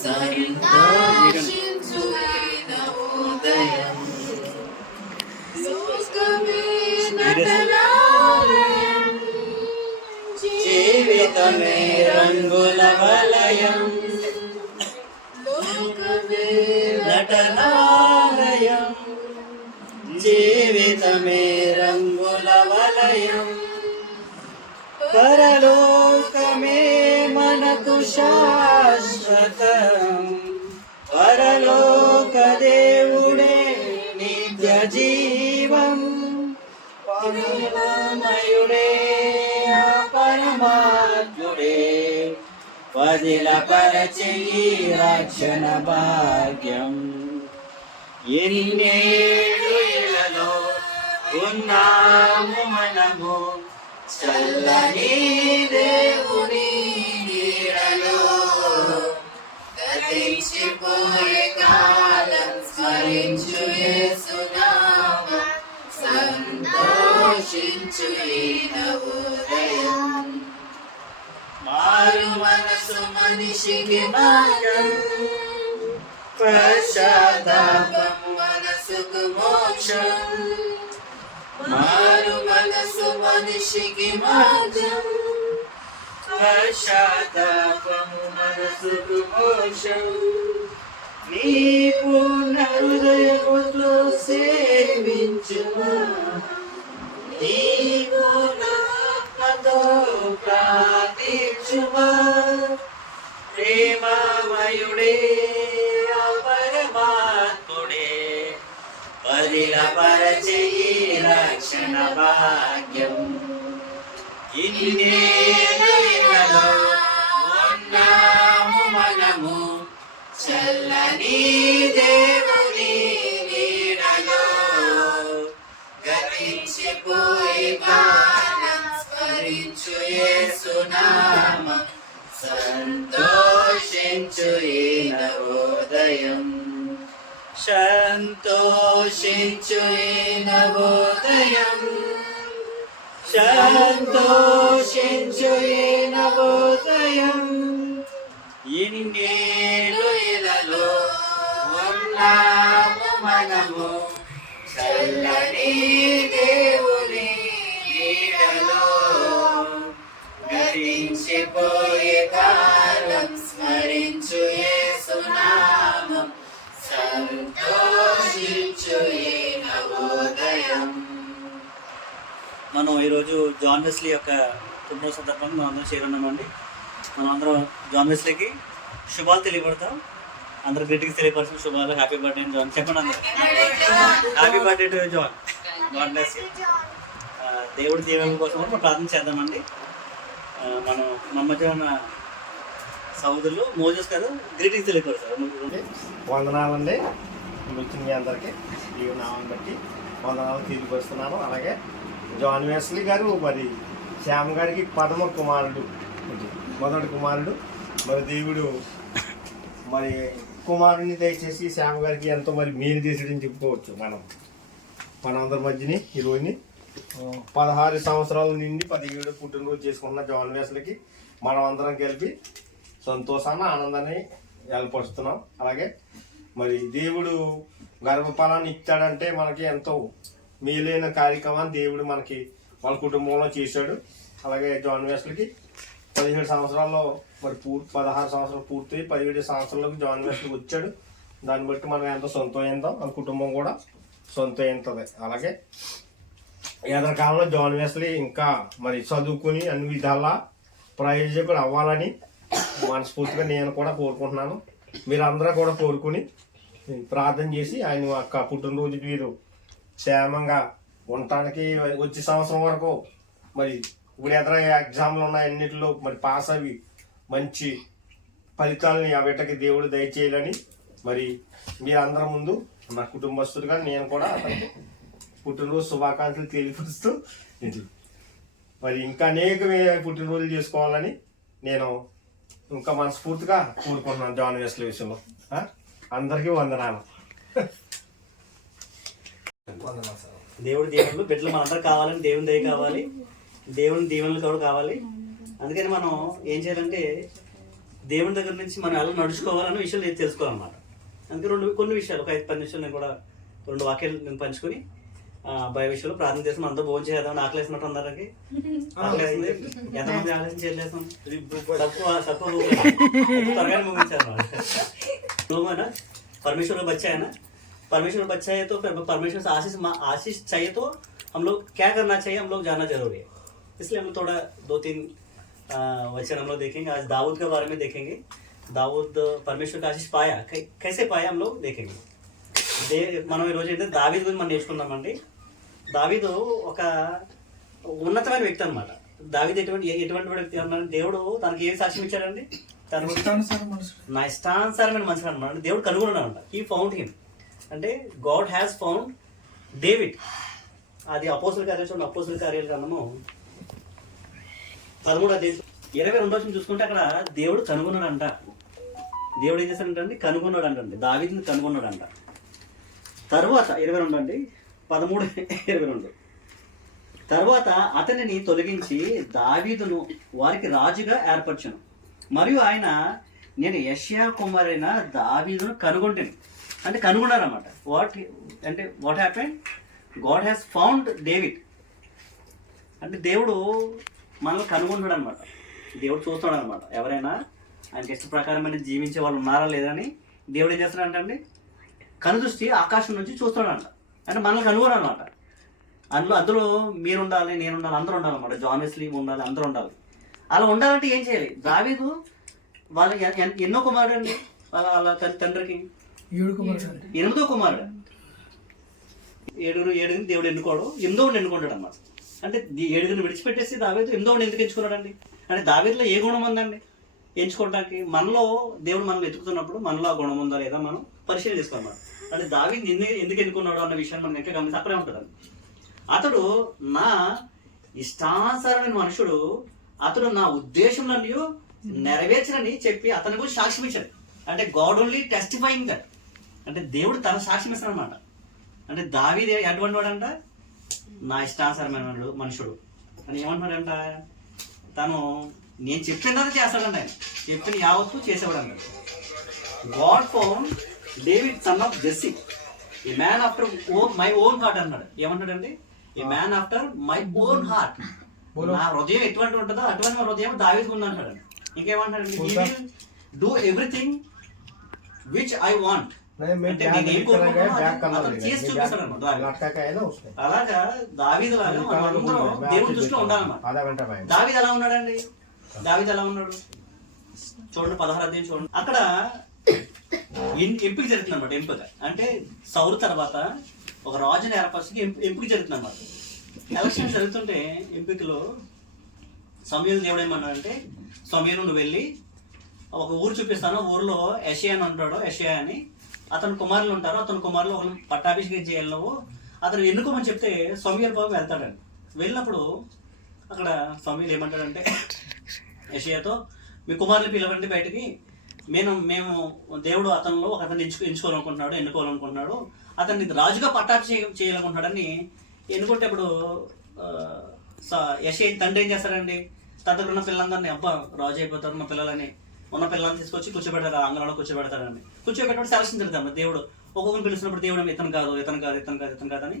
సంతోషించు ఉదయం లోకమే నటనాలయం జీవితమే రంగుల వలయం లోకమే నటనాలయం జీవితమే రంగుల వలయం పరలోకమే మనకు శాశ్వతం పరలోక దేవుడే నిత్య జీవం పరమయుడే పరమాత్ముడే వదిలపరచి రక్షణ భాగ్యం ఎన్నేళ్ళు ఇళ్ళలో ఉన్నాము మనము చల్లని దేవుని నీడలో గతించిపోయే కాలం స్మరించు యేసునామం సంతోషించు ఈ నవోదయం మారు మనసు మనిషికి మార్గం పశ్చాత్తాపం మనసుకు మోక్షం మారు మనసు మనిషికి మార్గం పశ్చాత్తాపము మనసుకు మోక్షం నీ పూర్ణ హృదయముతో సేవించుమా నీ పూర్ణ ఆత్మతో ప్రార్థించుమా ప్రేమమయుడే పరమాత్ముడే వదిలపరచి రక్షణ భాగ్యం ఇన్నేళ్ళలో ఉన్నాము మనము చల్లని దేవుని నీడలో గతించిపోయే కాలం స్మరించు యేసునామం సంతోషించు ఈ నవోదయం సంతోషించు ఈ నవోదయం సంతోషించు ఈ నవోదయం ఇన్నేళ్ళు ఇళ్ళలో ఉన్నాము మనము చల్లని దేవుని నీడలో గతించిపోయే కాలం స్మరించు యేసునామం సంతోషించు ఈ నవోదయం. మనం ఈరోజు జాన్ వెస్లీ యొక్క పుట్టినరోజు సందర్భంగా మనం అందరం చేరున్నామండి. మనం అందరం జాన్ వెస్లీకి శుభాలు తెలియపడతాం. అందరూ గ్రీటింగ్స్ తెలియపరచిన శుభాలు. హ్యాపీ బర్త్డే జాన్ చెప్పండి అందరూ. Happy birthday to John. God bless you. దేవుడి దీవెన కోసం మనం ప్రార్థన చేద్దామండి. మనం మన మధ్య ఉన్న సహోదరులు మోజస్ గారు గ్రీటింగ్స్ తెలియపరుస్తారు. వందనాలండి వచ్చిన మీ అందరికీ ఈ నామం బట్టి వందనాలు తెలియపరుస్తున్నాను. అలాగే జాన్ వెస్లీ గారు మరి శ్యామ్ గారికి ప్రథమ కుమారుడు, మొదటి కుమారుడు. మరి దేవుడు మరి కుమారుడిని దయచేసి శ్యామ్ గారికి ఎంతో మరి మేలు చేసేటని చెప్పుకోవచ్చు. మనందరి మధ్యని ఈరోజుని 16 సంవత్సరాల నుండి 17 పుట్టినరోజు చేసుకున్న జాన్ వెస్లీకి మనం అందరం కలిపి సంతోషాన్ని ఆనందాన్ని ఏర్పరుస్తున్నాం. అలాగే మరి దేవుడు గర్భఫలాన్ని ఇచ్చాడంటే మనకి ఎంతో మేలైన కార్యక్రమాన్ని దేవుడు మనకి వాళ్ళ కుటుంబంలో చేశాడు. అలాగే జాన్ వెస్లీకి 17 సంవత్సరాల్లో మరి 16 సంవత్సరాలు పూర్తయి 17 సంవత్సరాలకు జాన్ వెస్లీ వచ్చాడు. దాన్ని బట్టి మనం ఎంతో సంతోషిద్దాం, వాళ్ళ కుటుంబం కూడా సంతోషిస్తుంది. అలాగే ఎదరకాలంలో జాన్ వెస్లీ ఇంకా మరి చదువుకుని అన్ని విధాలా ప్రయోజకుడు అవ్వాలని మనస్ఫూర్తిగా నేను కూడా కోరుకుంటున్నాను. మీరందరూ కూడా కోరుకుని ప్రార్థన చేసి ఆయన యొక్క పుట్టినరోజు మీరు క్షేమంగా ఉండటానికి వచ్చే సంవత్సరం వరకు మరి ఇప్పుడు ఎదుర ఎగ్జామ్లు ఉన్నాయి అన్నింటిలో మరి పాస్ అవి మంచి ఫలితాలని వీటికి దేవుడు దయచేయాలని మరి మీరందరి ముందు నా కుటుంబస్తుడిగా నేను కూడా అతనికి పుట్టినరోజు శుభాకాంక్షలు తెలియపరుస్తూ మరి ఇంకా అనేక పుట్టినరోజులు చేసుకోవాలని నేను ఇంకా మనస్ఫూర్తిగా కోరుకుంటున్నాను జాన్ వెస్లీ విషయంలో. అందరికీ వందనాలు. దేవుడి దీవెనలు బిడ్డలు మనందరూ కావాలని దేవుని దయ కావాలి, దేవుని దీవెనలు కూడా కావాలి. అందుకని మనం ఏం చేయాలంటే దేవుని దగ్గర నుంచి మనం ఎలా నడుచుకోవాలన్న విషయాలు నేను తెలుసుకోవాలన్నమాట. అందుకే కొన్ని విషయాలు, ఒక 5-10 నిమిషాలు నేను కూడా 2 వాక్యాలు నేను పంచుకొని భయ విషయంలో ప్రార్థన చేస్తాం. అంతా భోజనం చేద్దాం, ఆకలేసినట్టు అందరికి ఆకలేసింది. ఎంతమంది ఆకలేసి చేయలేసాం, తక్కువ త్వరగానే ముగించారు అన్నమాట. परमेश्वर का बच्चा है ना, परमेश्वर का बच्चा है तो परमेश्वर से आशीष चाहिए तो हम लोग क्या करना चाहिए, हम लोग जानना जरूरी है. इसलिए हम लोग थोड़ा 2-3 वचन हम लोग देखेंगे. आज दाऊद के बारे में देखेंगे. दाऊद परमेश्वर का आशीष पाया, कैसे पाया हम लोग देखेंगे. మనం ఈరోజు అయితే దావీదు గురించి మనం నేర్చుకుందామండి. దావీదు ఒక ఉన్నతమైన వ్యక్తి అనమాట. దావీదు ఎటువంటి వ్యక్తి అన్నాడు, దేవుడు తనకి ఏం సాక్ష్యం ఇచ్చాడండి, నా ఇష్టానుసారమైన మనుషులు అనమాట. దేవుడు కనుగొన్నాడు అంట. హీ ఫౌండ్ హిమ్, అంటే గాడ్ హ్యాస్ ఫౌండ్ డేవిడ్. అది అపోస్తుల కార్యాల గ్రంథము 13:22 చూసుకుంటే అక్కడ దేవుడు కనుగొన్నాడంట. దేవుడు ఏం చేశాడంటే కనుగొన్నాడు అంటండి, దావీదుని కనుగొన్నాడు అంట. తర్వాత 22 అండి, 13:22 తర్వాత అతనిని తొలగించి దావీదును వారికి రాజుగా ఏర్పరచను, మరియు ఆయన నేను యెషయా కుమారైన దావీదును కనుగొంటాను. అంటే కనుగొన్నారన్నమాట. What happen, God has found David. అంటే దేవుడు మనల్ని కనుగొంటాడు అనమాట. దేవుడు చూస్తున్నాడు అనమాట. ఎవరైనా ఆయనకి ఇష్ట ప్రకారమైన జీవించే వాళ్ళు ఉన్నారా లేదని దేవుడు ఏం చేస్తున్నాడంటే అండి, కనుదృష్టి ఆకాశం నుంచి చూస్తున్నాడంట. అంటే మనల్ని కనుగొనాలి అనమాట. అందులో మీరు ఉండాలి, నేను ఉండాలి, అందరూ ఉండాలన్నమాట. జాన్ వెస్లీ ఉండాలి, అందరూ ఉండాలి. అలా ఉండాలంటే ఏం చేయాలి, దావీదు వాళ్ళ ఎన్నో కుమారుడు అండి, వాళ్ళ తండ్రికి 8వ కుమారుడు. 7 దేవుడు ఎన్నుకోవడం, 8వ ఎన్నుకుంటాడు అన్నమాట. అంటే 7 విడిచిపెట్టేసి దావీదు 8వ ఎందుకు ఎంచుకున్నాడండి, అంటే దావీదులో ఏ గుణం ఉందండి ఎంచుకోవడానికి. మనలో దేవుడు మనం వెతుకుతున్నప్పుడు మనలో ఆ గుణం ఉందా లేదా మనం పరిశీలన చేసుకోవాలన్నమాట. అంటే దావీదు ఎందుకు ఎన్నుకున్నాడు అన్న విషయాన్ని మనం ఇంకా గమనిస్తే అక్కడే ఉంటుందండి. అతడు నా ఇష్టానుసారమైన మనుషుడు, అతడు నా ఉద్దేశంలో నెరవేర్చనని చెప్పి అతని గురించి సాక్ష్యం ఇచ్చాడు. అంటే గాడ్ ఓన్లీ టెస్టిఫైయింగ్ దట్, అంటే దేవుడు తన సాక్ష్యం ఇస్తాడు అనమాట. అంటే దావీదు ఎటువంటి వాడంట, నా ఇష్టానుసారమైన మనుషుడు అని ఏమంటున్నాడంట, తను నేను చెప్పినది చేస్తాడంట, ఆయన చెప్పిన యావత్తు చేసేవాడంట. God found David son of Jesse a man after my own heart అన్నాడు. ఏమంటాడండి, a man after my own heart. నా హృదయం ఎటువంటి ఉంటుందో అటువంటి హృదయం దావీదుకు ఉంది అంటాడు. ఇంకేమంటాడండి, he will do everything which I want. అంటే నేను ఏం కోరుకుంటున్నానో అతను చేసి చూపిస్తాడు అన్నమాట. అలాగా దావీదు లాగా మనం అందరం దేవుని దృష్టిలో ఉండాలన్నమాట. దావీదు ఎలా ఉన్నాడండి, దావీదు ఎలా ఉన్నాడు చూడండి, 16వ అధ్యాయం చూడండి. అక్కడ ఎంపిక జరుగుతుంది అనమాట. ఎంపిక అంటే సౌలు తర్వాత ఒక రాజుని ఏర్పరిచి ఎంపిక జరుగుతుంది అనమాట. ఎలక్షన్ జరుగుతుంటే ఎంపికలో సమూయేలు దేవుడు ఏమన్నాడంటే, సమూయేలు నువ్వు వెళ్ళి ఒక ఊరు చూపిస్తాను, ఊరిలో యెషయా అని ఉంటాడు, యెషయా అని అతని కుమారులు ఉంటారు, అతని కుమారులు ఒకరు పట్టాభిషేకం చేయాలి, నువ్వు అతను ఎన్నుకోమని చెప్తే సమూయేలు బాబు వెళ్తాడండి. వెళ్ళినప్పుడు అక్కడ సమూయేలు ఏమంటాడంటే యెషయాతో, మీ కుమారులు పిలవండి బయటికి, మేము దేవుడు అతనిలో అతన్ని ఎన్నుకోవాలనుకుంటున్నాడు, అతన్ని రాజుగా పట్టాభిషేకం చేయాలనుకుంటున్నాడని ఎన్నుకుంటే ఇప్పుడు యెషయా తండ్రి ఏం చేస్తాడండి, తన దగ్గర ఉన్న పిల్లలందరినీ అబ్బా రాజు అయిపోతారు మా పిల్లలని ఉన్న పిల్లల్ని తీసుకొచ్చి కూర్చోబెడతారు, అంగంలో కూర్చోబెడతాడండి. కూర్చోబెట్టినప్పుడు సెలక్షన్ జరుగుతాం. దేవుడు ఒక్కొక్కరిని పిలిచినప్పుడు దేవుడు ఇతను కాదు అని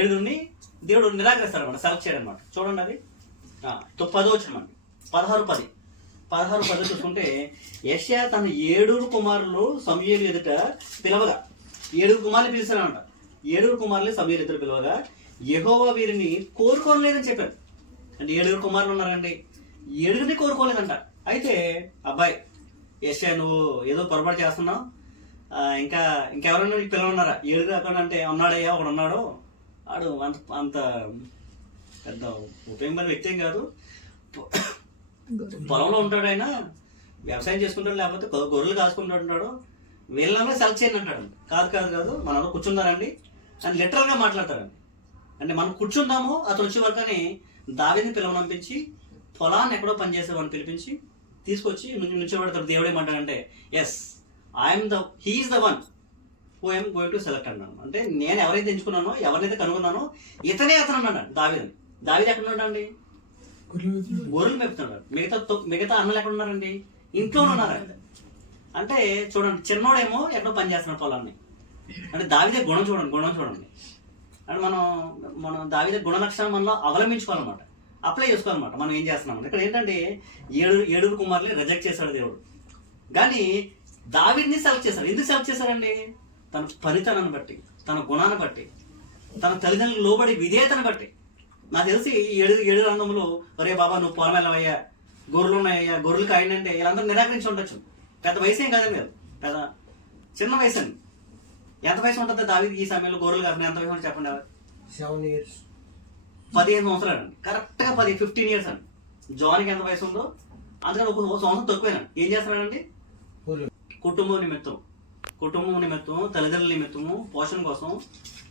7 దేవుడు నిరాకరిస్తాడు అనమాట, సెలెక్ట్ చేయడం అనమాట. చూడండి అది 10వ వచనం అండి, 16:10 చూసుకుంటే, యెషయా తన 7 కుమారులు సమూయేలు ఎదుట పిలవగా, 7 కుమారులు పిలిచారనమాట. 7 కుమారులు సమూయేలు ఎదుట పిలవగా, యెహోవా వీరిని కోరుకోలేదని చెప్పారు. అంటే 7 కుమారులు ఉన్నారండి, 7 కోరుకోలేదంట. అయితే అబ్బాయి యెషయా నువ్వు ఏదో పొరపాటు చేస్తున్నావు, ఇంకెవరైనా నీకు పిల్లలు ఉన్నారా, 7 కాకుండా అంటే ఉన్నాడయ్యా ఒకడు ఉన్నాడు, ఆడు అంత పెద్ద ఉపయోగమైన వ్యక్తి ఏం కాదు, పొలంలో ఉంటాడు, ఆయన వ్యవసాయం చేసుకుంటాడు, లేకపోతే గొర్రెలు కాసుకుంటుంటాడు, వీళ్ళనే సెలెక్ట్ చేయండి అంటాడు. కాదు మనం కూర్చున్నారండి అని లిటరల్గా మాట్లాడతాడండి. అంటే మనం కూర్చుందాము అతను వచ్చే వరకు అని దావీదుని పిలవనంపించి పొలాన్ని ఎక్కడో పనిచేసేవాడిని పిలిపించి తీసుకొచ్చి నుంచోబెడతాడు. దేవుడు ఏమంటాడంటే, yes he's the one who I'm going to select అన్నాను. అంటే నేను ఎవరైతే ఎంచుకున్నానో, ఎవరినైతే కనుగొన్నానో అతను అన్నాడు. దావీదు ఎక్కడ ఉన్నాడండి, గొర్రెలు మేపుతున్నాడు. మిగతా అన్నలు ఎక్కడ ఉన్నారండి, ఇంట్లో ఉన్నారంట. అంటే చూడండి, చిన్నోడేమో ఎక్కడో పని చేస్తున్నాడు పొలాన్ని. అంటే దావీదే గుణం చూడండి. అంటే మనం దావీదే గుణ లక్షణం మనలో అవలంబించుకోవాలన్నమాట, అప్లై చేసుకోవాలన్నమాట. మనం ఏం చేస్తున్నాం ఇక్కడ ఏంటంటే ఏడుగురు కుమారులు రిజెక్ట్ చేశాడు దేవుడు, కానీ దావీదుని సెలెక్ట్ చేశారు. ఎందుకు సెలెక్ట్ చేశారండి? తన పనితనాన్ని బట్టి, తన గుణాన్ని బట్టి, తన తల్లిదండ్రులకు లోబడి విధేయతను బట్టి. నాకు తెలిసి ఏడు రంగంలో ఒరే బాబా నువ్వు పొలం వెళ్ళవయ్యా, గొర్రెలు ఉన్నాయ్యా, గొర్రెలు కాయండి వీళ్ళందరూ నిరాకరించి ఉండొచ్చు. పెద్ద వయసు ఏం కాదండి, పెద్ద చిన్న వయసు అండి. ఎంత వయసు ఉంటుంది దావీదుకి ఈ సమయంలో గొర్రెలు కాకుండా? ఎంత వయసు ఉంటుంది చెప్పండి? 7 years. 15 సంవత్సరాలు అండి, కరెక్ట్గా 15 years అండి. జాన్కి ఎంత వయసు ఉందో అందుకని ఒక సంవత్సరం తక్కువేనండి. ఏం చేస్తున్నాడండి? కుటుంబం నిమిత్తం తల్లిదండ్రుల నిమిత్తము పోషణ కోసం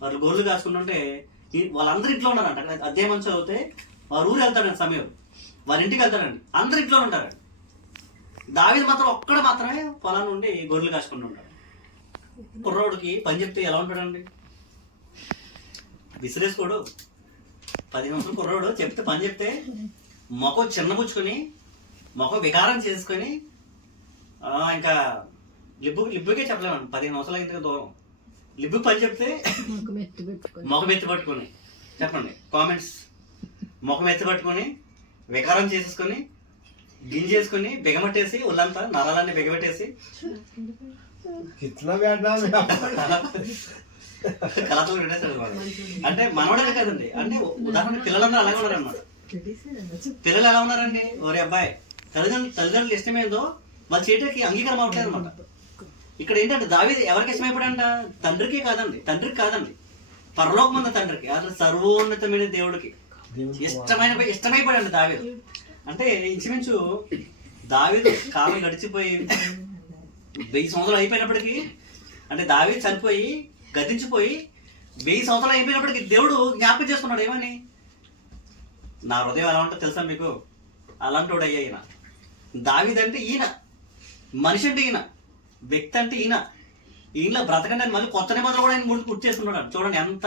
వాళ్ళు గొర్రెలు కాసుకుంటుంటే వాళ్ళందరూ ఇంట్లో ఉన్నారంట. అక్కడ అధ్యాయం మంచి చదివితే వారు ఊరు వెళ్తాడండి, సమయం వారి ఇంటికి వెళ్తాడండి, అందరు ఇంట్లో ఉంటారండి. దావీదు మాత్రం ఒక్కడ మాత్రమే పొలం నుండి గొర్రెలు కాసుకుంటూ ఉంటాడు. కుర్రోడికి పని చెప్తే ఎలా ఉంటాడండి? విసిరేసుకోడు. 10 సంవత్సరాల కుర్రోడు చెప్తే పని చెప్తే మొఖం చిన్నపుచ్చుకొని మొఖం వికారం చేసుకొని ఇంకా లిబ్బుకే చెప్పలేమండి. 15 సంవత్సరాల ఇంతగా దూరం లిబ్బుకి పని చెప్తే ముఖం ఎత్తి పట్టుకొని చెప్పండి కామెంట్స్. ముఖం ఎత్తి పట్టుకొని వికారం చేసేసుకొని గింజేసుకొని బిగమట్టేసి ఒళ్ళంతా నరాలన్నీ బిగబెట్టేసి కళాతలు పెట్టేశాడు. అంటే మనోడే కదండి. అంటే ఉదాహరణ పిల్లలందరూ అలాగే ఉన్నారనమాట. పిల్లలు ఎలా ఉన్నారండి? ఒరే అబ్బాయి, తల్లిదండ్రులు ఇష్టమేందో వాళ్ళ చేయటానికి అంగీకారం అవ్వట్లేదు అనమాట. ఇక్కడ ఏంటంటే దావీదు ఎవరికి ఇష్టమైపోయాడంట? తండ్రికి కాదండి, పరలోకమున్న తండ్రికి, అసలు సర్వోన్నతమైన దేవుడికి ఇష్టమైపోయాడు దావీదు. అంటే ఇంచుమించు దావీదు కాలం గడిచిపోయి 1000 సంవత్సరాలు అయిపోయినప్పటికీ, అంటే దావీదు చనిపోయి గతించిపోయి 1000 సంవత్సరాలు అయిపోయినప్పటికీ దేవుడు జ్ఞాపకం చేసుకున్నాడు. ఏమని? నా హృదయం ఎలా ఉంటుందో తెలుసా మీకు? అలాంటి వాడు అయ్యా ఈయన. దావీదు అంటే ఈయన, మనిషి అంటే ఈయన, వ్యక్తి అంటే ఈయన బ్రతకండి అని మళ్ళీ కొత్త నిబంధనలు కూడా ఆయన ముందు పూర్తి చేసుకున్నాడు. చూడండి ఎంత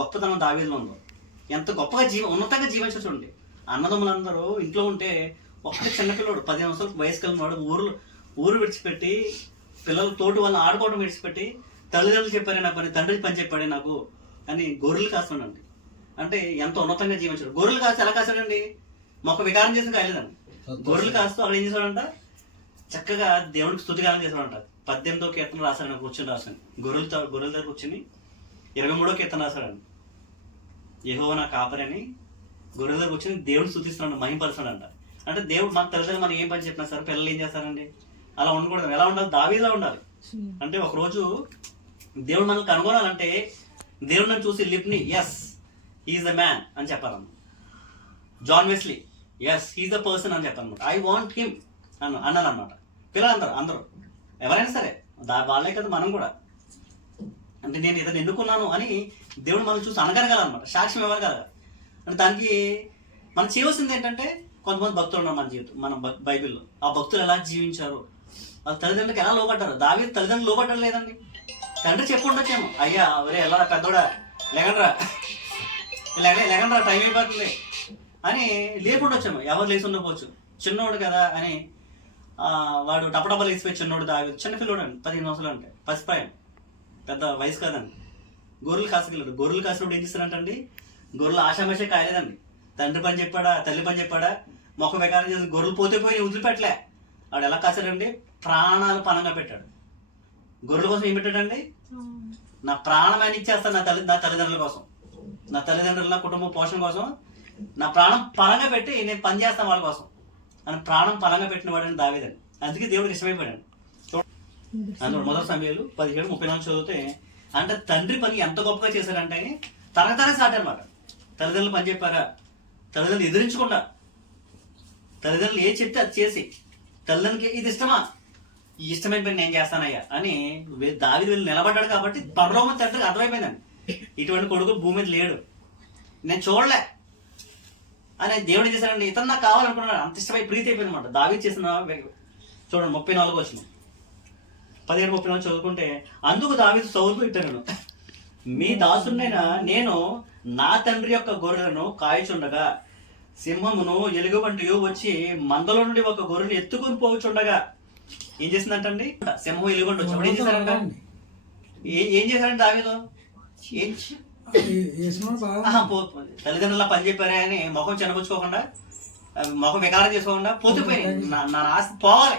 గొప్పతనం దావీదులో ఉందో, ఎంత గొప్పగా ఉన్నతంగా జీవించారు. చూడండి, అన్నదమ్ములందరూ ఇంట్లో ఉంటే ఒక్క చిన్నపిల్లడు 15 సంవత్సరాలు వయసు కలిగిన వాడు ఊరు విడిచిపెట్టి పిల్లలు తోటి వాళ్ళని ఆడుకోవడం విడిచిపెట్టి తల్లిదండ్రులు చెప్పారే నా పని, తండ్రి పని చెప్పాడే నాకు అని గొర్రెలు కాస్తున్నాడండి. అంటే ఎంత ఉన్నతంగా జీవించాడు. గొర్రెలు కాస్తే ఎలా కాస్తాడండి? మొక్క వికారం చేసిన కాయలేదండి. గొర్రెలు కాస్తూ అక్కడ ఏం చేశాడంట? చక్కగా దేవుడికి స్తుతిగానం చేశాడంట. 18వ కీర్తన రాశాడు, నాకు కూర్చొని రాశాను. గొర్రెల దగ్గర కూర్చొని 23వ కీర్తన రాశాడండి. యెహోవా నా కాపరి అని గొర్రెల దగ్గర కూర్చొని దేవుడిని స్తుతిస్తున్నాడు, మహిమపరుస్తున్నాడంట. అంటే దేవుడు మన తల్లిదండ్రులు మనం ఏం పని చెప్పినా సరే పిల్లలు ఏం చేస్తారండి? అలా ఉండకూడదు. ఎలా ఉండాలి? దావీదులా ఉండాలి. అంటే ఒకరోజు దేవుడు మనల్ని కనుగొనాలంటే దేవుడు నన్ను చూసి లిప్ని ఎస్ హీఈస్ ద మ్యాన్ అని చెప్పాలన్నమాట. John Wesley yes he's the person అని చెప్పాలన్నమాట. ఐ వాంట్ హిమ్ అన్నారన్నమాట. పిల్లలందరూ అందరూ ఎవరైనా సరే వాళ్ళే కదా మనం కూడా. అంటే నేను ఇతను ఎన్నుకున్నాను అని దేవుడు మనం చూసి అనగలగాలన్నమాట, సాక్ష్యం ఇవ్వాలి కదా. అంటే దానికి మనం చేయవలసింది ఏంటంటే, కొంతమంది భక్తులు ఉన్నారు మన జీవితం, మన బైబిల్లో. ఆ భక్తులు ఎలా జీవించారు, వాళ్ళ తల్లిదండ్రులకు ఎలా లోపడ్డారు. దావీదు తల్లిదండ్రులు లోపడ్డారు లేదండి. తండ్రి చెప్పుండొచ్చేమో, అయ్యా ఒరే ఎలా పెద్దోడా లేకండ్రా టైం అయిపోతుంది అని లేకుండొచ్చేమో. ఎవరు లేచి ఉండకపోవచ్చు, చిన్నోడు కదా అని వాడు టపటపా లేచిపోయి చిన్నోడు దావీదు చిన్నపిల్లోడు అండి, 15 సంవత్సరాలు అంటే పసిపాయం, పెద్ద వయసు కాదండి. గొర్రెలు కాసగలడు. గొర్రెలు కాసినప్పుడు ఏం చేస్తారంటండి? గొర్రెలు ఆశామాషే కాయలేదండి. తండ్రి పని చెప్పాడా, తల్లి పని చెప్పాడా, మొక్క వికారం చేసి గొర్రెలు పోతే పోయి వదిలిపెట్టలే. వాడు ఎలా కాసాడండి? ప్రాణాలు పనంగా పెట్టాడు. గొర్రెల కోసం ఏం పెట్టాడండి? నా ప్రాణాన్ని ఇచ్చేస్తాను నా తల్లిదండ్రుల కోసం, నా తల్లిదండ్రుల నా కుటుంబ పోషణ కోసం నా ప్రాణం పరంగా పెట్టి నేను పని చేస్తాను వాళ్ళ కోసం అని ప్రాణం పరంగా పెట్టిన వాడని దావీదండి. అందుకే దేవుడికి ఇష్టమైపోయాడు. అందులో 1 సమూయేలు 17:34 చదివితే, అంటే తండ్రి పని ఎంత గొప్పగా చేశారంటే తనకు సాటి అనమాట. తల్లిదండ్రులు పని చెప్పారా, తల్లిదండ్రులు ఎదిరించకుండా, తల్లిదండ్రులు ఏ చెప్తే అది చేసి, తల్లిదండ్రులకి ఇది ఇష్టమా, ఈ ఇష్టమైన పని నేను చేస్తానయ్యా అని దావీదు వెళ్ళి నిలబడ్డాడు. కాబట్టి పరలోకం తండ్రికి అర్థమైపోయిందండి, ఇటువంటి కొడుకు భూమి మీద లేడు, నేను చూడలే అని దేవుడు చేశాడండి. ఇతను నాకు కావాలనుకున్నాడు, అంత ఇష్టమై ప్రీతి అయిపోయింది అనమాట. దావీదు చేసిన చూడండి 34 వచ్చిన 17:34 చదువుకుంటే, అందుకు దావీదు సౌలుకు ఇట్టనెను, మీ దాసునైన నేను నా తండ్రి యొక్క గొర్రెలను కాయచుండగా సింహమును ఎలుగుబంటియు వచ్చి మందలో నుండి ఒక గొర్రెను ఎత్తుకుని పోవచ్చుండగా ఏం చేసిందంటండి? సింహం ఎలుగుబంటి వచ్చినప్పుడు ఏం చేశారంట? ఏం చేశారంటే దావీదు? ఏం తల్లిదండ్రుల పని చెప్పారే అని ముఖం చిన్నపుచ్చుకోకుండా, ముఖం వికారం చేసుకోకుండా పోతుపోయి నా ఆస్తి పోవాలి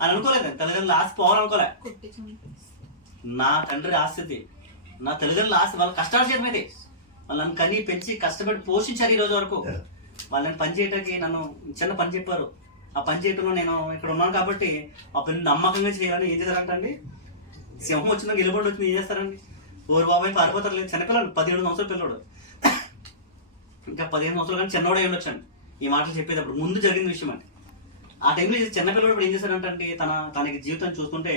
అని అనుకోలేదు. తల్లిదండ్రుల ఆస్తి పోవాలనుకోలే. నా తండ్రి ఆస్తి, నా తల్లిదండ్రుల ఆస్తి, వాళ్ళ కష్టార్జితమైంది. వాళ్ళని కని పెంచి కష్టపడి పోషించారు ఈ రోజు వరకు. వాళ్ళని పని చేయడానికి నన్ను చిన్న పని చెప్పారు. ఆ పని చేయటంలో నేను ఇక్కడ ఉన్నాను కాబట్టి ఆ పని నమ్మకంగా చేయాలని ఏం చేశారంటండి? సింహం వచ్చినా గెలుబడి వచ్చింది ఏం చేస్తారండి? ఊరు బాబాయ్ పారిపోతారు. లేదు, చిన్నపిల్లలు 17 సంవత్సరాల పిల్లడు, ఇంకా 15 సంవత్సరాలు కానీ చిన్నవాడు అయి ఉండొచ్చండి ఈ మాటలు చెప్పేటప్పుడు. ముందు జరిగిన విషయం అండి. ఆ టైంలో చిన్నపిల్లడు ఇప్పుడు ఏం చేశారంటే తనకి జీవితం చూస్తుంటే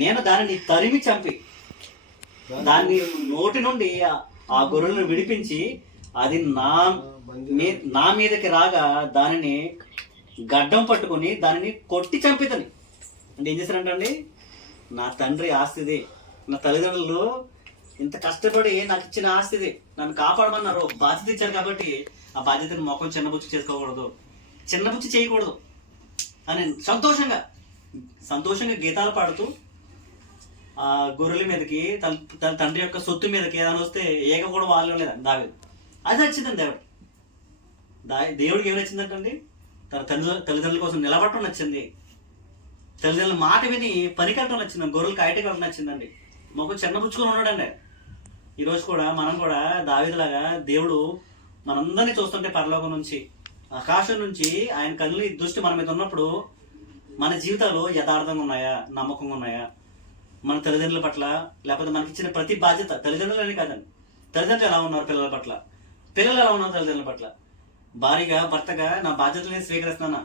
నేను దానిని తరిమి చంపి దాన్ని నోటి నుండి ఆ గొర్రెలను విడిపించి అది నా మీదకి రాగా దానిని గడ్డం పట్టుకుని దానిని కొట్టి చంపిదని. అంటే ఏం చేశారంటండి? నా తండ్రి ఆస్తిది, నా తల్లిదండ్రులు ఇంత కష్టపడి నాకు ఇచ్చిన ఆస్తిది, నన్ను కాపాడమన్నారు, బాధ్యత ఇచ్చారు కాబట్టి ఆ బాధ్యతను మొఖం చిన్నబుచ్చి చేసుకోకూడదు, చిన్నబుచ్చి చేయకూడదు అని సంతోషంగా గీతాలు పాడుతూ ఆ గొర్రెల మీదకి తన తండ్రి యొక్క సొత్తు మీదకి ఏదైనా వస్తే ఏక కూడా వాళ్ళు లేదండి దావీదు. అది నచ్చిందండి దేవుడికి ఏమి నచ్చిందంటండి? తన తల్లిదండ్రుల కోసం నిలబడటం నచ్చింది, తల్లిదండ్రుల మాట విని పనికట్టడం నచ్చిందండి, గొర్రెలు కాయటం నచ్చిందండి, మాకు చిన్నపుచ్చుకొని ఉన్నాడండి. ఈరోజు కూడా మనం కూడా దావీదులాగా దేవుడు మనందరినీ చూస్తుంటే పరలోకం నుంచి, ఆకాశం నుంచి ఆయన కళ్ళు దృష్టి మన మీద ఉన్నప్పుడు మన జీవితాలు యథార్థంగా ఉన్నాయా, నమ్మకంగా ఉన్నాయా? మన తల్లిదండ్రుల పట్ల, లేకపోతే మనకి ఇచ్చిన ప్రతి బాధ్యత, తల్లిదండ్రులని కాదండి, తల్లిదండ్రులు ఎలా ఉన్నారు పిల్లల పట్ల, పిల్లలు ఎలా ఉన్నారు తల్లిదండ్రుల పట్ల, భార్యగా భర్తగా నా బాధ్యతలని స్వీకరిస్తున్నా,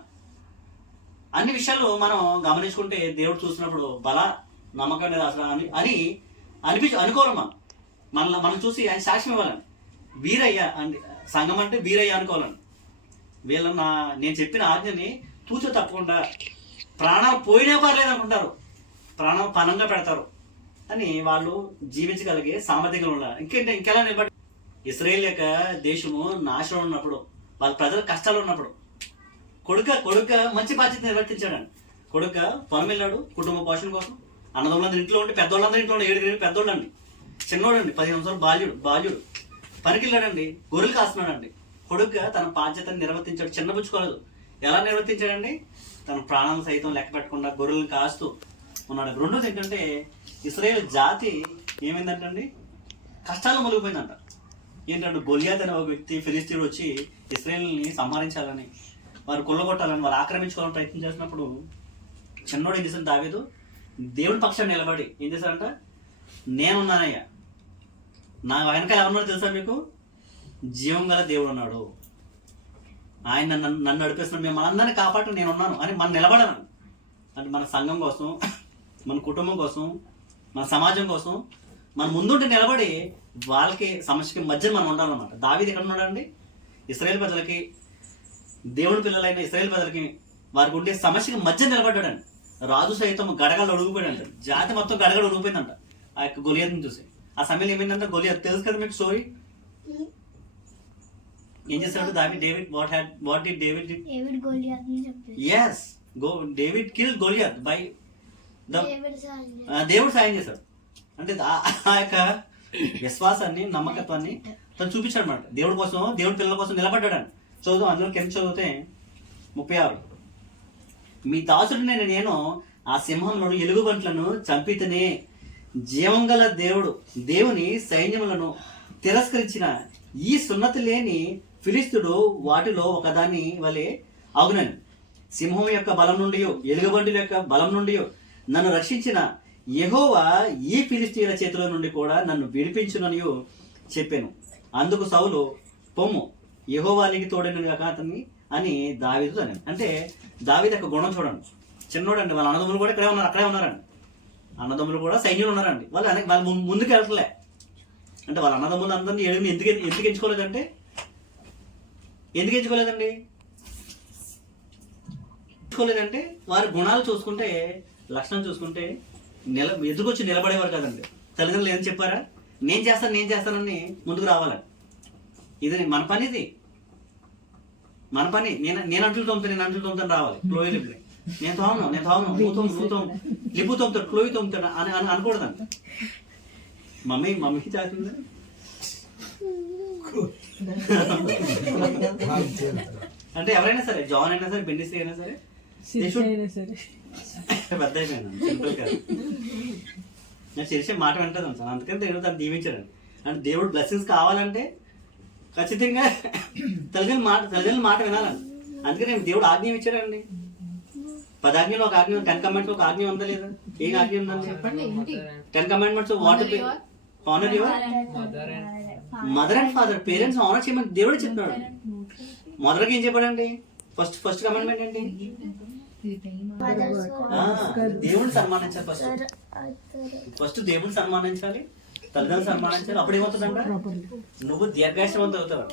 అన్ని విషయాలు మనం గమనించుకుంటే దేవుడు చూసినప్పుడు బల నమ్మకం అనేది అసలు అని అనుకోవాలి. మనం చూసి ఆయన సాక్ష్యం ఇవ్వాలని, వీరయ్య అంటే సంఘం అంటే వీరయ్య అనుకోవాలని. వీళ్ళ నేను చెప్పిన ఆజ్ఞని తూచో తప్పకుండా ప్రాణాలు పోయినా పర్లేదు అనుకుంటారు, ప్రాణం పనంగా పెడతారు అని వాళ్ళు జీవించగలిగే సామర్థ్యంగా ఉండాలి. ఇంకెలా నిలబడి ఇశ్రాయేల్ యొక్క దేశము నాశనం ఉన్నప్పుడు, వాళ్ళ ప్రజల కష్టాలు ఉన్నప్పుడు కొడుక మంచి బాధ్యత నిర్వర్తించాడండి. కొడుక పొలం వెళ్ళాడు కుటుంబ పోషణ కోసం. అన్నదమ్ములందరూ ఇంట్లో ఉండి, పెద్దోళ్ళందరూ ఇంట్లో ఉండి, 7 పెద్దోళ్ళు అండి, చిన్నోడు అండి, 15 సంవత్సరాలు బాల్యుడు పనికి వెళ్ళాడండి, గొర్రెలు కాస్తున్నాడండి. కొడుకుగా తన బాధ్యతను నిర్వర్తించాడు, చిన్నపుచ్చుకోలేదు. ఎలా నిర్వర్తించాడండి? తన ప్రాణాలను సైతం లెక్క పెట్టకుండా గొర్రెలను కాస్తూ ఉన్నాడు. రెండోది ఏంటంటే ఇశ్రాయేల్ జాతి ఏమైందంటండి? కష్టాలు మొలిగిపోయిందంట. ఏంటంటే గొలియాత్ అనే ఒక వ్యక్తి, ఫిలిస్తీయుడు వచ్చి ఇశ్రాయేల్ని సంహరించాలని, వారు కొల్లగొట్టాలని, వారు ఆక్రమించుకోవాలని ప్రయత్నం చేసినప్పుడు చిన్నోడు ఏం చేశాడు? దావీదు దేవుని పక్షాన్ని నిలబడి ఏం చేశాడంట? నేనున్నానయ్యా, నా వెనకాల ఎవరున్నారో తెలుసా మీకు? జీవం గల దేవుడు ఉన్నాడు, ఆయన నన్ను నడిపిస్తున్నాడు, మేము మనందరినీ కాపాడు నేనున్నాను అని మనం నిలబడను. అంటే మన సంఘం కోసం, మన కుటుంబం కోసం, మన సమాజం కోసం మన ముందుండి నిలబడి వాళ్ళకి సమస్యకి మధ్య మనం ఉండాలన్నమాట. దావీదు ఎక్కడ ఉన్నాడండి? ఇశ్రాయేల్ ప్రజలకి, దేవుని పిల్లలైన ఇశ్రాయేల్ ప్రజలకి వారికి ఉండే సమస్యకి మధ్య నిలబడ్డాడండి. రాజు సైతం గడగలు అడుగుపోయాడంట, జాతి మొత్తం గడగడ అడుగుపోయిందంట ఆ యొక్క గొలియాత్ని చూసి. ఆ సమయంలో ఏమైందంటే గొలియాత్ తెలుసు కదా మీకు స్టోరీ. ఏం చేశాడు David? What did David? yes, David kill Goliath by దేవుడు సాయం చేశాడు. అంటే ఆ యొక్క విశ్వాసాన్ని, నమ్మకత్వాన్ని తను చూపించాడు అనమాట. దేవుడి కోసం, దేవుడి పిల్లల కోసం నిలబడ్డాడు. చదువు అందులో కింద చదివితే 36, మీ దాసుడిని నేను ఆ సింహంలో ఎలుగుబంట్లను చంపితేనే జీవం గల దేవుని సైన్యములను తిరస్కరించిన ఈ సున్నతి లేని ఫిలిస్తీయుడు వాటిలో ఒకదాని వలె అగునని, సింహం యొక్క బలం నుండి, ఎలుగుబంటుల యొక్క బలం నుండి నన్ను రక్షించిన యెహోవా ఈ ఫిలిస్తీయుల చేతిలో నుండి కూడా నన్ను విడిపించునని చెప్పాను. అందుకు సౌలు, పొమ్ము, యెహోవా నీకు తోడైన గాక అతన్ని అని దావీదు అని. అంటే దావీదు యొక్క గుణం చూడండి, చిన్నోడండి. వాళ్ళ అన్నదమ్ములు కూడా అక్కడే ఉన్నారండి. అన్నదమ్ములు కూడా సైన్యులు ఉన్నారండి. వాళ్ళు ముందుకు వెళ్ళట్లే. అంటే వాళ్ళ అన్నదమ్ములు అందరినీ ఏడుగుని ఎందుకు ఎంచుకోలేదండి? వారి గుణాలు చూసుకుంటే, లక్షణం చూసుకుంటే ఎదుకొచ్చి నిలబడేవారు కదండి. తల్లిదండ్రులు ఏం చెప్పారా? నేను చేస్తానని ముందుకు రావాలని. ఇది మన పని, ఇది మన పని. నేను అంట్లు తోముతాను రావాలి క్లోయి లిప్. నేను తోమను నువ్వు లిప్పు తోముతాడు, క్లోయి తోముతాడు అని అనకూడదండి. మమ్మీ చేస్తుంది. అంటే ఎవరైనా సరే, జాన్ అయినా సరే, బెండిస్ అయినా సరే, పెద్ద అయిపోయాను సింపుల్ కాదు. నేను చేసే మాట వింటాను సార్, అందుకని దేవుడు తను దీవించాడండి. అంటే దేవుడు బ్లెస్సింగ్స్ కావాలంటే ఖచ్చితంగా తల్లిదండ్రుల మాట వినాలండి. అందుకని దేవుడు ఆజ్ఞ ఇచ్చాడండి. 10 ఆజ్ఞలు ఒక ఆజ్ఞ, 10 కమాండ్స్ ఒక ఆజ్ఞ ఉందా లేదా? ఏం ఆజ్ఞ ఉందండి? 10 commandments. What honour your mother and father. Parents honour చేయమని దేవుడు చెప్తున్నాడు. మొదటిగా ఏం చెప్పాడండి? ఫస్ట్ కమాండ్మెంట్ ఏంటి? దేవుడిని సన్మానించాలి. ఫస్ట్ దేవుడిని సన్మానించాలి, తల్లిదండ్రులు సన్మానించాలి. అప్పుడు ఏమవుతుందంట? నువ్వు దీర్ఘాయుష్మంతుడు అవుతావు.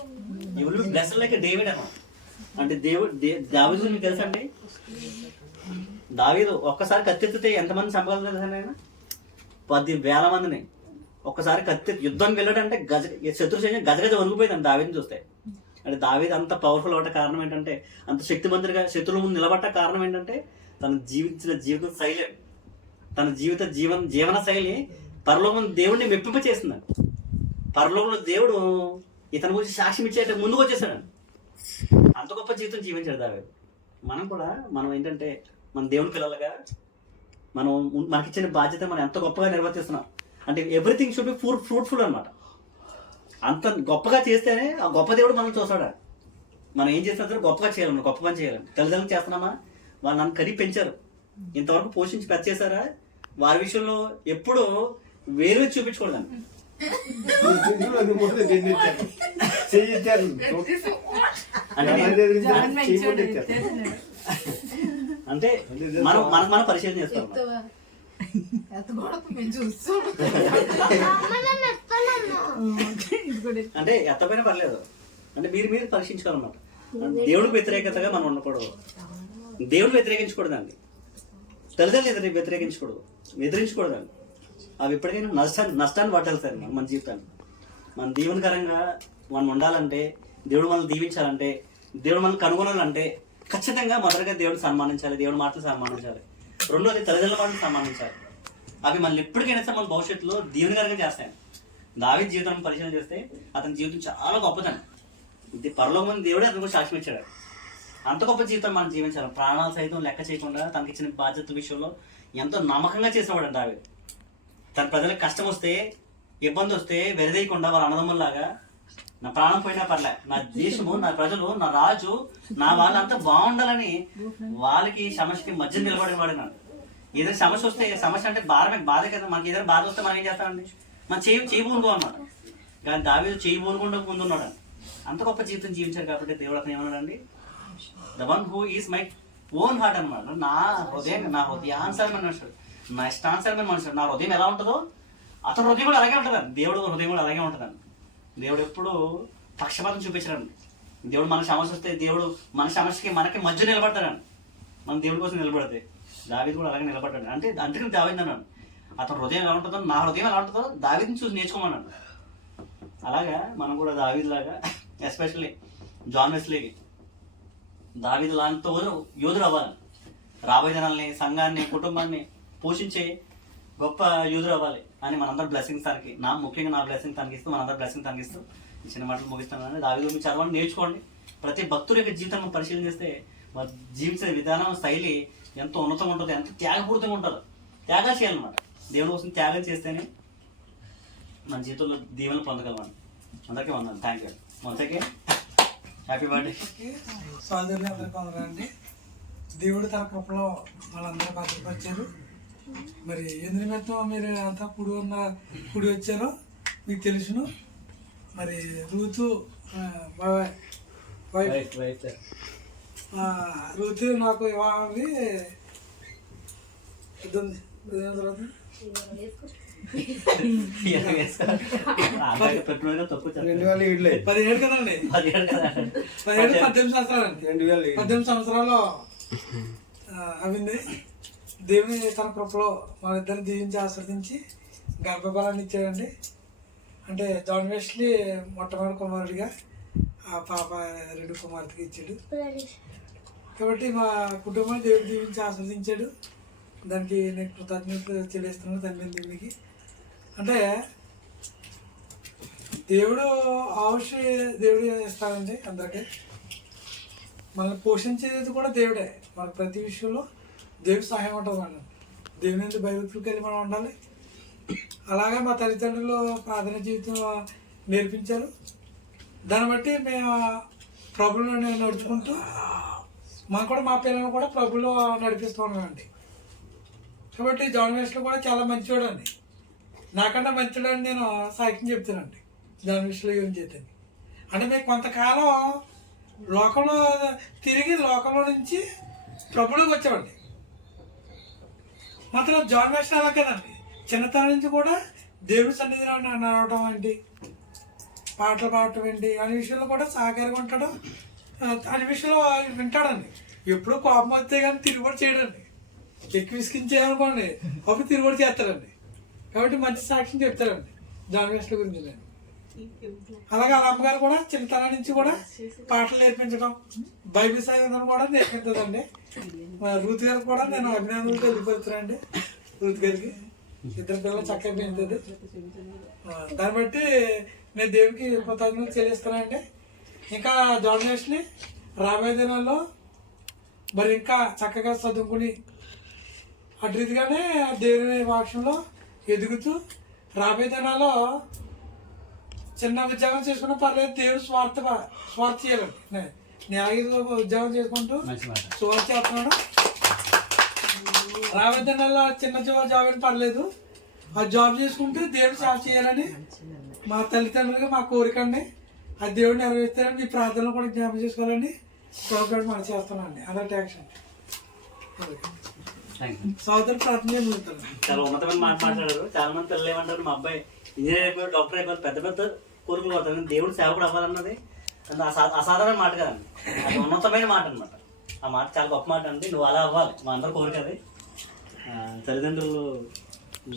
You will be blessed like David అన్న. అంటే దావీదు మీకు తెలుసా అండి? దావీదు ఒక్కసారి కత్తెత్తితే ఎంతమంది చంపగలరు ఆయన? 10,000 మందిని ఒక్కసారి యుద్ధానికి వెళ్ళాడంటే శత్రు సైన్యం గజగజ వణికిపోయిందండి దావీదుని చూస్తే. అంటే దావీదు అంత పవర్ఫుల్ అవట కారణం ఏంటంటే, అంత శక్తిమంతుడిగా శత్రువుల ముందు నిలబడ్డ కారణం ఏంటంటే, తను జీవించిన జీవిత శైలి, తన జీవన శైలి పరలోకం దేవుడిని మెప్పింప చేస్తుందండి. పరలోకంలో దేవుడు ఇతని గురించి సాక్ష్యం ఇచ్చేట ముందుకు వచ్చేసాడండి. అంత గొప్ప జీవితం జీవించాడు దావీదు. మనం ఏంటంటే, మన దేవుని పిల్లలుగా మనకిచ్చిన బాధ్యత మనం ఎంత గొప్పగా నిర్వర్తిస్తున్నాం. అంటే ఎవ్రీథింగ్ షుడ్ బి ఫ్రూట్ఫుల్ అనమాట. అంత గొప్పగా చేస్తేనే ఆ గొప్ప దేవుడు మనం చూస్తాడు. మనం ఏం చేస్తున్నా గొప్పగా చేయాలి, గొప్ప పని చేయాలి. తల్లిదండ్రులు చేస్తున్నామా? వాళ్ళు నన్ను కరిగి పెంచారు, ఇంతవరకు పోషించి పెద్ద చేశారా? వారి విషయంలో ఎప్పుడు వేరు చూపించకూడదండి. అంటే మనం పరిశీలన చేసుకోవాలి. అంటే ఎత్తపోయినా పర్లేదు, అంటే మీరు పరీక్షించుకోవాలన్నమాట. దేవుడికి వ్యతిరేకతగా మనం ఉండకూడదు, దేవుడు వ్యతిరేకించకూడదండి, తల్లిదండ్రులు వ్యతిరేకించకూడదు, ఎదిరించకూడదండి. అవి ఎప్పటికైనా నష్టాన్ని పట్టాలి సార్ మన జీవితాన్ని. మన దీవెనకరంగా మనం ఉండాలంటే, దేవుడు మనల్ని దీవించాలంటే, దేవుడు మనల్ని కనుగొనాలంటే ఖచ్చితంగా మొదటగా దేవుడు సన్మానించాలి, దేవుడి మాటలు సన్మానించాలి. రెండోది తల్లిదండ్రుల మాటలు సన్మానించాలి. అవి మనల్ని ఎప్పటికైనా సరే మన భవిష్యత్తులో దీవెనకరంగా చేస్తాయి. దావీదు జీవితం పరిశీలన చేస్తే అతని జీవితం చాలా గొప్పదండి. ఇది పరలోకం దేవుడే అతనికి సాక్ష్యం ఇచ్చాడు. అంత గొప్ప జీవితం మనం జీవించాలి. ప్రాణాలు సైతం లెక్క చేయకుండా తనకి ఇచ్చిన బాధ్యత విషయంలో ఎంతో నమ్మకంగా చేసినవాడు దావీదు. తన ప్రజలకు కష్టం వస్తే, ఇబ్బంది వస్తే వెరదేయకుండా వాళ్ళ అన్నదమ్ముల్లాగా, నా ప్రాణం పోయినా పర్లే, నా దేశము, నా ప్రజలు, నా రాజు, నా వాళ్ళంతా బాగుండాలని వాళ్ళకి సమస్యకి మధ్య నిలబడి వాడినాడు. ఏదైనా సమస్య వస్తే, సమస్య అంటే బాధే కదా. మనకి ఏదైనా బాధ వస్తే మనం ఏం చేస్తామండి? మనం చేయబోనుకో అన్నమాట. కానీ దావీదు చేయబోనుకుండా ముందున్నాడు. అంత గొప్ప జీవితం జీవించారు కాబట్టి దేవుడు అతను ఏమన్నాడండి? The one who is my own heart అనమాట. నా హృదయానుసారమైన మనుషుడు, నా ఇష్టానుసారమైన మనుషుడు. నా హృదయం ఎలా ఉంటుందో అతని హృదయం కూడా అలాగే ఉంటుందండి. దేవుడు హృదయం కూడా అలాగే ఉంటుందండి. దేవుడు ఎప్పుడు పక్షపాతం చూపించడండి. దేవుడు మన సమస్య వస్తే దేవుడు మన సమస్యకి మనకి మధ్య నిలబడతాడండి. మన దేవుడి కోసం నిలబడితే దావీదు కూడా అలాగే నిలబడ్డాడు. అంటే అందుకని దావీదు అన్నాడు, అతని హృదయం ఎలా ఉంటుందో నా హృదయం ఎలా ఉంటుందో దావీదుని చూసి నేర్చుకోమన్నాడు. అలాగా మనం కూడా దావీదు లాగా, ఎస్పెషల్లీ జాన్ వెస్లీకి దావీదు లాంటి యోధుడు అవ్వాలి. రాబోయే దినాల్ని, సంఘాన్ని, కుటుంబాన్ని పోషించే గొప్ప యూదురు అవ్వాలి అని మనందరూ బ్లెస్సింగ్స్ తనకి, ముఖ్యంగా నా బ్లెస్సింగ్ తనకిస్తూ, మనందరూ బ్లెస్సింగ్ తనకిస్తూ ఈ చిన్న మాటలు ముగిస్తున్నాను. దావీదు మీరు చదవండి, నేర్చుకోండి. ప్రతి భక్తుడి యొక్క జీవితం పరిశీలన చేస్తే వారి జీవించే విధానం, శైలి ఎంతో ఉన్నతంగా ఉంటుంది, ఎంతో త్యాగపూరితంగా ఉంటుంది. త్యాగాలు చేయాలన్నమాట. దేవుడి కోసం త్యాగం చేస్తేనే మన జీవితంలో దీవెనలు పొందగలమండి. అందరికీ వందనాలు. Thank you. మొదటికి హ్యాపీ బర్త్డే. సోదరులు అందరికీ వందనాలండి. దేవుడు తన కృపలో వాళ్ళందరూ భద్రపరిచారు. మరి ఎందు నిమిత్తం మీరు అంతా కూడి వచ్చారో మీకు తెలుసును. మరి రూతు రూతు నాకు వివాహం 17 కదండి, 18 సంవత్సరాలండి. 18 సంవత్సరాల్లో అవింది. దేవుని తన కృపలో వాళ్ళిద్దరిని దీవించి ఆస్వాదించి గర్భఫలాన్ని ఇచ్చాడండి. అంటే జాన్ వెస్లీ మొట్టమొదటి కుమారుడిగా ఆ పాప 2 కుమార్తెకి ఇచ్చాడు. కాబట్టి మా కుటుంబాన్ని దేవుడు దీవించి ఆస్వాదించాడు. దానికి నేను కృతజ్ఞతలు చెల్లిస్తున్నాను తండ్రి దేవునికి. అంటే దేవుడు ఆవుషి దేవుడు ఇస్తాడండి అందరికీ. మనల్ని పోషించేది కూడా దేవుడే. మనకు ప్రతి విషయంలో దేవుడి సహాయం ఉంటుంది. మనం దేవుని నుండి భయభక్తులకు వెళ్ళి మనం ఉండాలి. అలాగే మా తల్లిదండ్రులు ప్రార్థన జీవితం నేర్పించారు. దాన్ని బట్టి మేము ప్రభువులో నడుచుకుంటూ మాకు కూడా మా పిల్లలు కూడా ప్రభులో నడిపిస్తూ ఉన్నామండి. కాబట్టి జాన్ వెస్లీ కూడా చాలా మంచివాడు అండి. నాకన్నా మంచివాడు అని నేను సాక్ష్యం చెప్తానండి జాన్ వెస్లీ గురించి అయితే. అంటే మేము కొంతకాలం లోకంలో తిరిగి లోకంలో నుంచి ప్రభులోకి వచ్చామండి. మాత్రం జాన్ వెస్లీ అలా కదండి, చిన్నతనం నుంచి కూడా దేవుడి సన్నిధిలో నడవడం ఏంటి, పాటలు పాడటం ఏంటి అనే విషయంలో కూడా సహకారంగా ఉంటాడు. అనే విషయంలో వింటాడండి. ఎప్పుడూ కోపం వస్తే కానీ తిరుగుబడి చేయడండి. ఎక్కువ విసిగించేయనుకోండి అప్పుడు తిరుగుబడి చేస్తాడండి. కాబట్టి మంచి సాక్ష్యం చెప్తాడండి జాన్ వెస్లీ గురించి నేను. అలాగే వాళ్ళ అమ్మగారు కూడా చిన్నతనం నుంచి కూడా పాటలు నేర్పించడం, బైబిల్ చదవడం కూడా నేర్పించదండి. రూత్ గారికి కూడా నేను అభినందనలు తెలియపరుస్తున్నానండి. రూత్ గారికి 2 పిల్లలు చక్కగా పెంచుతుంది. దాన్ని బట్టి నేను దేవునికి కృతజ్ఞతలు చెల్లిస్తున్నానండి. ఇంకా జాన్ వెస్లీ రాబోయే దినాల్లో మరి ఇంకా చక్కగా చదువుకుని అటు రీతిగానే దేవుని వాక్యంలో ఎదుగుతూ రాబోయే దినాల్లో చిన్న ఉద్యోగం చేసుకున్నా పర్లేదు, దేవుడు స్వార్థ చేయాలండి. నేను ఉద్యోగం చేసుకుంటూ స్వార్థ చేస్తున్నాను. రాబోయే దినాల్లో చిన్న జాబ్ అని పర్లేదు, ఆ జాబ్ చేసుకుంటూ దేవుడు సేవ చేయాలని మా తల్లిదండ్రులకి మా కోరిక అండి. ఆ దేవుడు నెరవేర్తారని మీ ప్రార్థనలు కూడా జ్ఞాపకం చేసుకోవాలని ప్రభుత్వం మనం చేస్తున్నానండి. అలా ట్యాక్స్ అండి. సోదరు ప్రార్థన చేయగలుగుతాను. చాలా ఉన్నతమైన మాట మాట్లాడారు. చాలా మంది పిల్లలు ఏమంటారు, మా అబ్బాయి ఇంజనీర్ అయిపోయి డాక్టర్ అయిపోయి పెద్ద పెద్ద కోరికలు పడతారు. దేవుడు సేవకుడు అవ్వాలన్నది అసాధారణ మాట కదండి, అది ఉన్నతమైన మాట అనమాట. ఆ మాట చాలా గొప్ప మాట అండి. నువ్వు అలా అవ్వాలి, మా అందరూ కోరిక అది. తల్లిదండ్రులు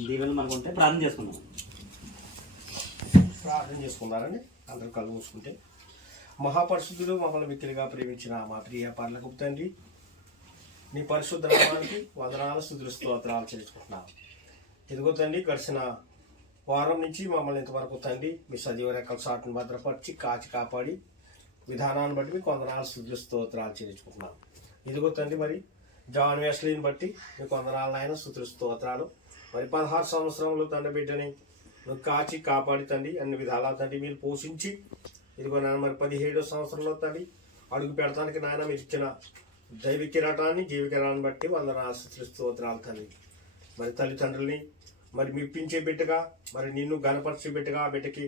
దీవెనలు మనకు ఉంటే ప్రార్థన చేసుకున్నాం. ప్రార్థన చేసుకున్నారండి. అందరూ కళ్ళు మూసుకుంటే. మహాపరిశుద్ధుడు మమ్మల్ని మిక్కిలిగా ప్రేమించిన మా ప్రియ పరలోకపు తండ్రి, నీ పరిశుద్ధ నామానికి వందనాలు స్తుతులు స్తోత్రాలు చేసుకుంటున్నాను. ఇదిగో తండ్రి, గడిచిన వారం నుంచి మమ్మల్ని ఇంతవరకు తండ్రి మీ సజీవ రెక్కల చాటును భద్రపరిచి కాచి కాపాడి విధానాన్ని బట్టి మీకు వందనాలు స్తుతులు స్తోత్రాలు చేయించుకుంటున్నాను. ఇదిగో తండ్రి, మరి జాన్ వెస్లీని బట్టి మీకు వందనాలైన స్తుతులు స్తోత్రాలు. మరి 16 సంవత్సరంలో తండ్రి బిడ్డని నువ్వు కాచి కాపాడి తండ్రి అన్ని విధాలా తండ్రి మీరు పోషించి, ఇదిగో నాయన మరి 17వ సంవత్సరంలో తండ్రి అడుగు పెడతానికి నాయన మీరు ఇచ్చిన దైవ కిరాటాన్ని జీవికిరాన్ని బట్టి వందనాలు స్తుతులు స్తోత్రాలు తండ్రి. మరి తల్లిదండ్రుల్ని మరి మెప్పించే బిడ్డగా, మరి నిన్ను గణపరిచే బిడ్డగా ఆ బిడ్డకి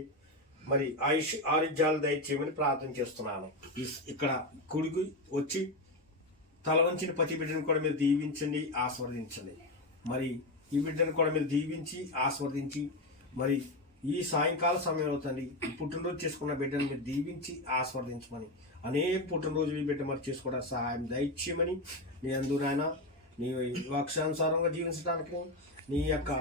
మరి ఆయుష్ ఆరోగ్యాలు దయచేయమని ప్రార్థన చేస్తున్నాను. ఇక్కడ కుడికి వచ్చి తల వంచిన ప్రతి బిడ్డను కూడా మీరు దీవించండి, ఆస్వాదించండి. మరి ఈ బిడ్డను కూడా మీరు దీవించి ఆస్వాదించి, మరి ఈ సాయంకాల సమయంలో తండ్రి పుట్టినరోజు చేసుకున్న బిడ్డను మీరు దీవించి ఆస్వాదించమని, అనేక పుట్టినరోజులు బిడ్డ మరి చేసుకోవడానికి సహాయం దయచేయమని, నీ అందురైనా నీ వాక్యానుసారంగా జీవించడానికి, నీ యొక్క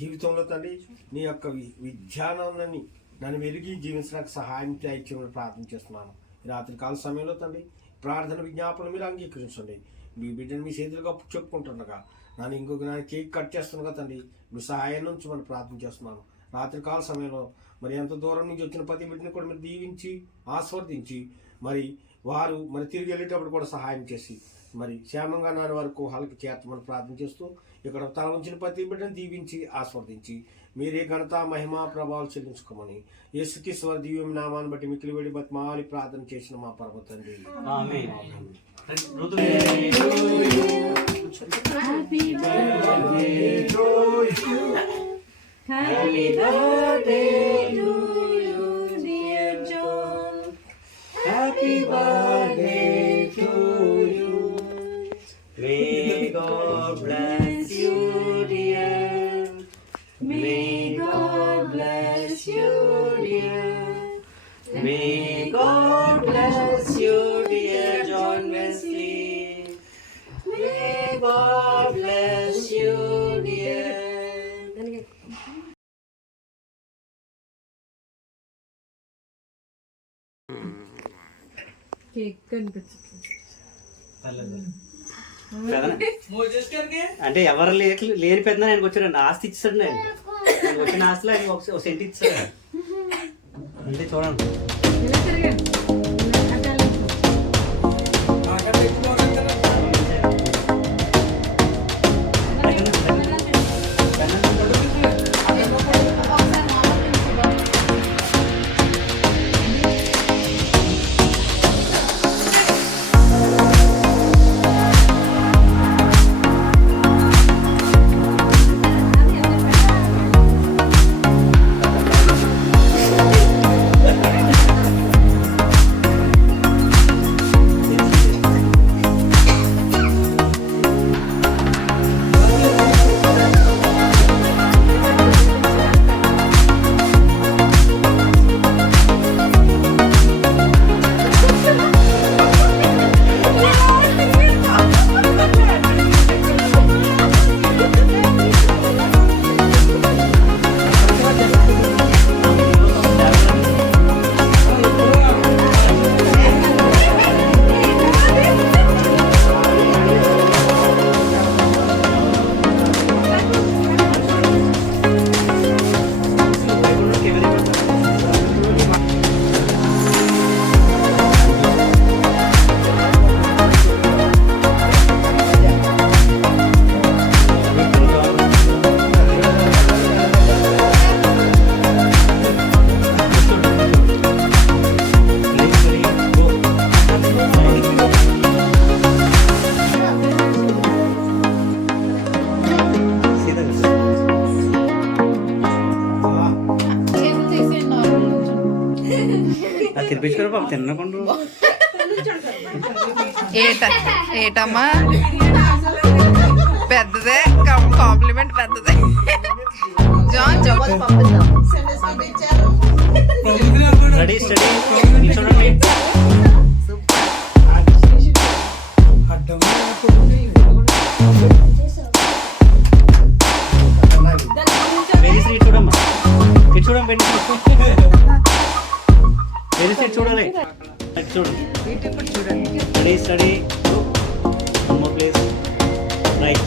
జీవితంలో తండ్రి నీ యొక్క విజ్ఞానాన్ని నన్ను వెలిగి జీవించడానికి సహాయం దయచేయమని ప్రార్థన చేస్తున్నాను. రాత్రి కాల సమయంలో తండ్రి ప్రార్థన విజ్ఞాపన మీరు అంగీకరించండి. మీ బిడ్డను మీ చేతులుగా చెప్పుకుంటుండగా నన్ను ఇంకొక కేక్ కట్ చేస్తుండగా తండ్రి మీ సహాయం నుంచి మనం ప్రార్థన చేస్తున్నాను. రాత్రి కాల సమయంలో మరి ఎంత దూరం నుంచి వచ్చిన ప్రతి బిడ్డని కూడా మీరు దీవించి ఆస్వాదించి, మరి వారు మరి తిరిగి వెళ్ళేటప్పుడు కూడా సహాయం చేసి మరి క్షేమంగా నాని వరకు వాళ్ళకి చేర్చమని ప్రార్థన చేస్తూ, ఇక్కడ తల ఉంచిన ప్రతి బిడ్డను దీవించి ఆస్వాదించి మీరే ఘనత మహిమ ప్రభావాలు చెల్లించుకోమని యేసుక్రీస్తు దివ్య నామాన్ని బట్టి మిక్కిలి వేడి బతిమాలి ప్రార్థన చేసిన మా పరమ తండ్రి. Happy birthday to you, dear John. Happy birthday to you. May God bless you, dear. May God bless you, dear. May God bless you, dear John Wesley. May God bless you, dear. Cake కనిపించట్లేదు. Moses గారికి అంటే ఎవరు లేని పెద్ద ఆయనకు వచ్చాడండి, ఆస్తి ఇచ్చాడు. నేను వచ్చిన ఆస్తిలో ఆయన ఒక సెంట్ ఇచ్చాడు. అంటే చూడండి, ఇలా తిరగండి. ఇలా అటు వెళ్ళండి. నాకంటే ఎక్కువ కదా. చేతులు తీసేయండి, నార్మల్ నుంచోండి. అది తినిపించుకోరు పాప, తినకుండా. ఏటమ్మా పెద్దదే కాంప్లిమెంట్ పెద్దదే. జాన్ రెడీ స్టడీ చూడండి. అడ్డం వెరీ స్వీట్ చూడమ్మా, ఇటు చూడమ్మా, వెరీ స్వీట్ చూడాలి. ఇటు చూడండి. Ready steady place right.